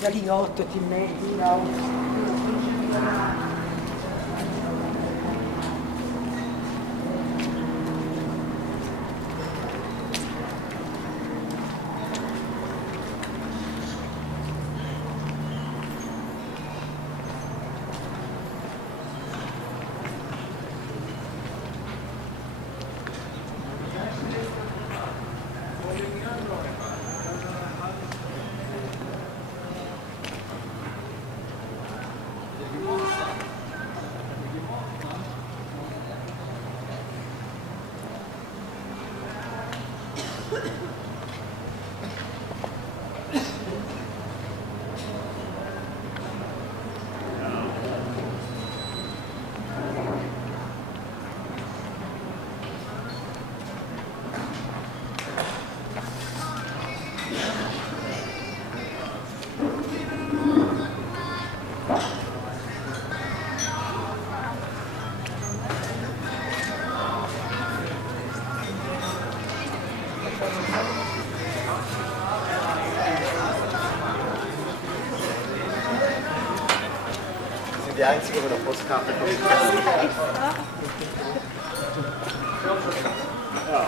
Dagli 8 ti metti, no? Die einzige mit der Postkarte kommt. Ja.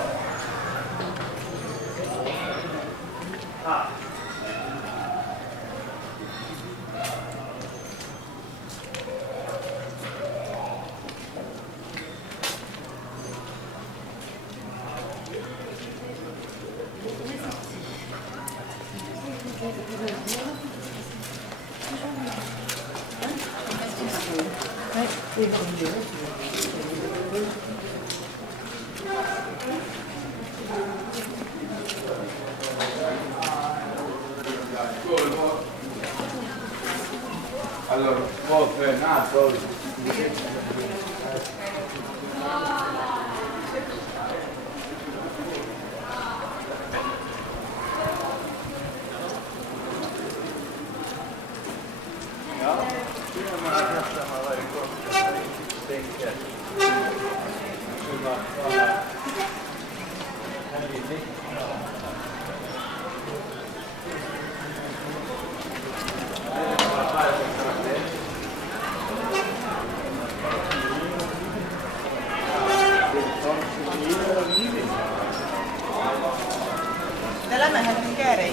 Allora, ho frenato. De lemehetünk erre is.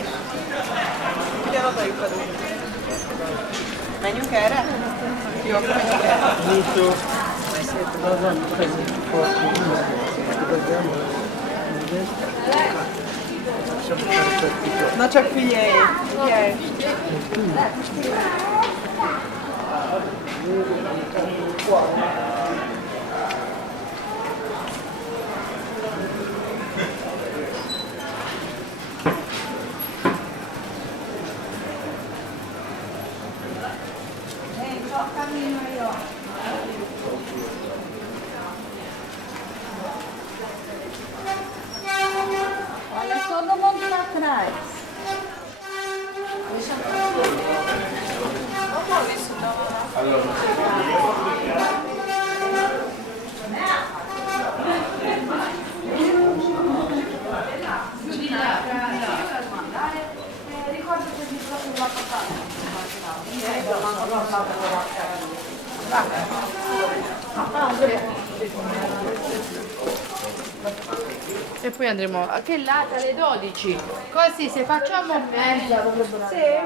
Ugye odajuk adunk. Menjünk erre? Jó, akkor menjünk erre. Na csak figyelj, figyelj! Olha todo mundo lá atrás. E poi andremo che là alle 12. Così se facciamo sì,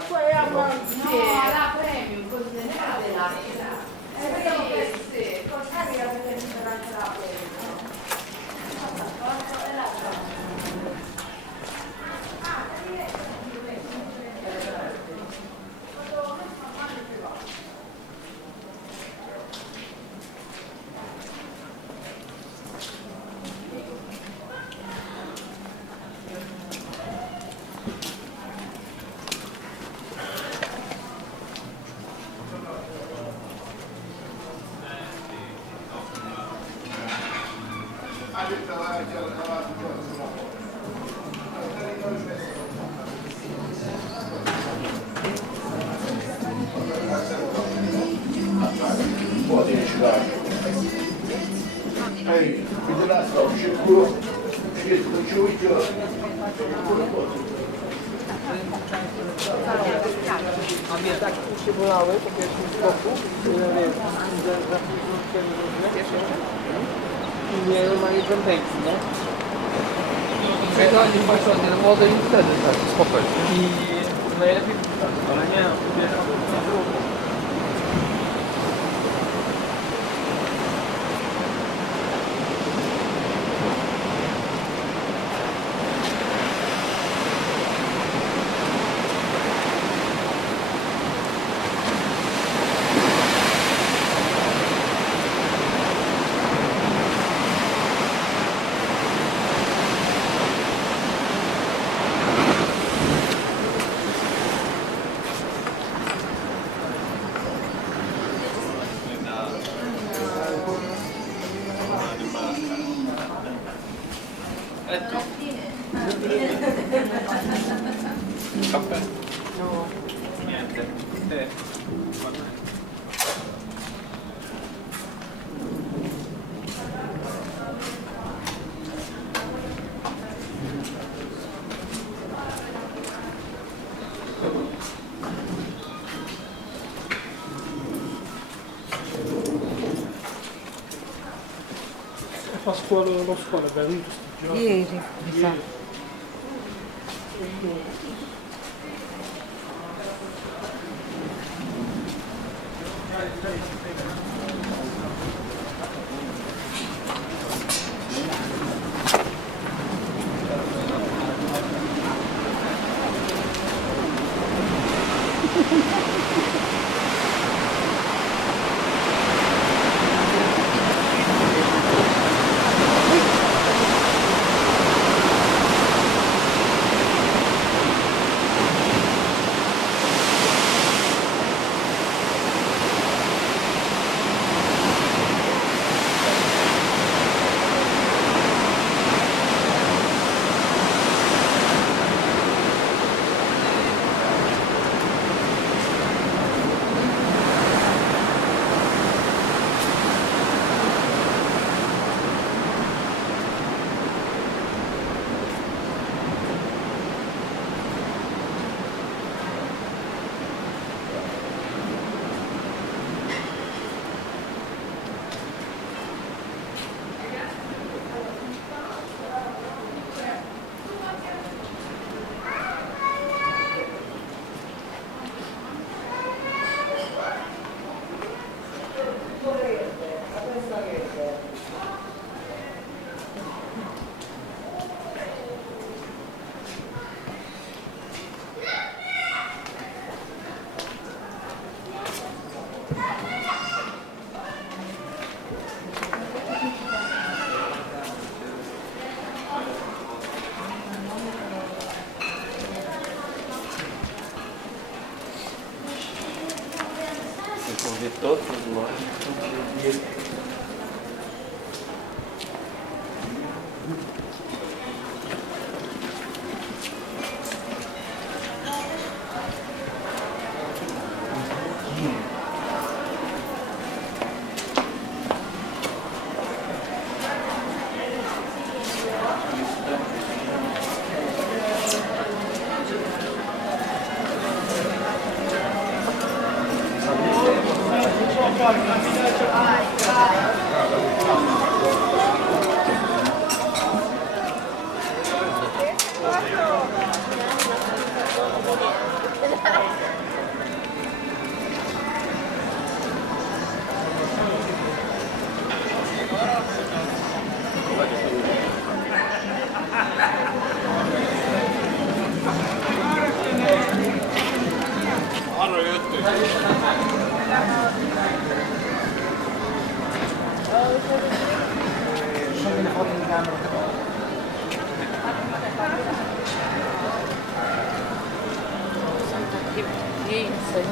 poi la premium, così se ne vede là. Sì, A mnie tak uszy bolały po pierwszym skoku, i nie normalnie bębenki, nie? Przechodzi właśnie na młode i wtedy tak, spokojnie. I najlepiej tak, ale nie, ubieram na drugą. Caffè? No. Niente. Fa scuola, lo scuola, da lì questi giorni. Ieri, mi sa.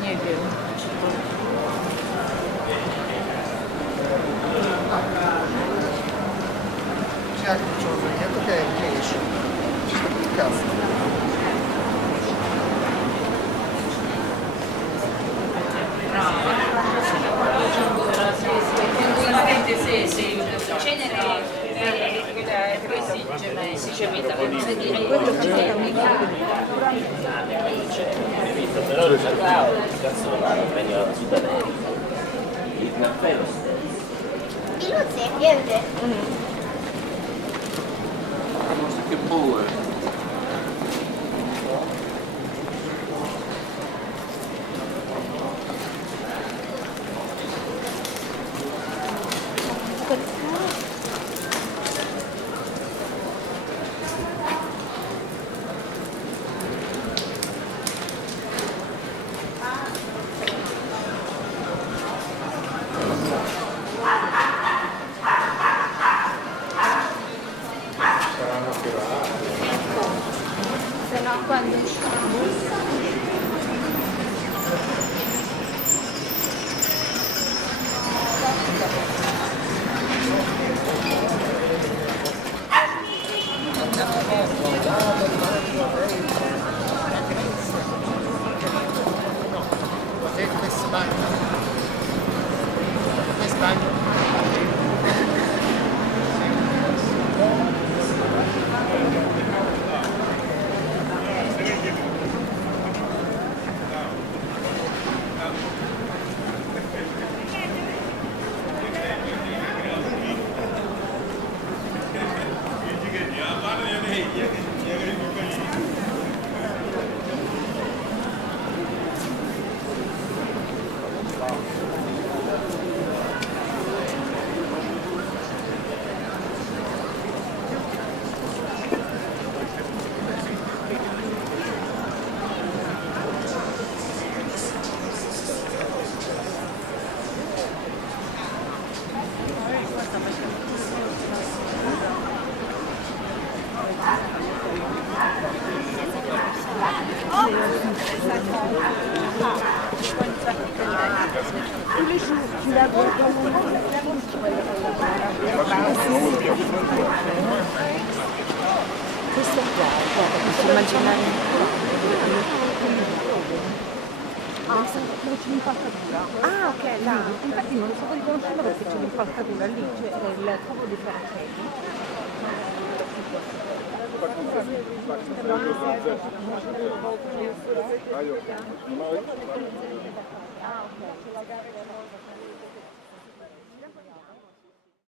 nie wiem. Jak ciągle, to jest mniejsze. Kasy. Però il cazzo lo fanno meglio da Sud America. Il caffè lo stesso. I luce, pierde. Che buone. Se no quando usciamo. Questo qua, guarda, posso immaginare dove c'è l'impalcatura. Ah, ok, là. Infatti non lo so riconoscerlo perché c'è l'impalcatura lì, c'è il covo dei paracaidi. Ah, ok, c'è la gara.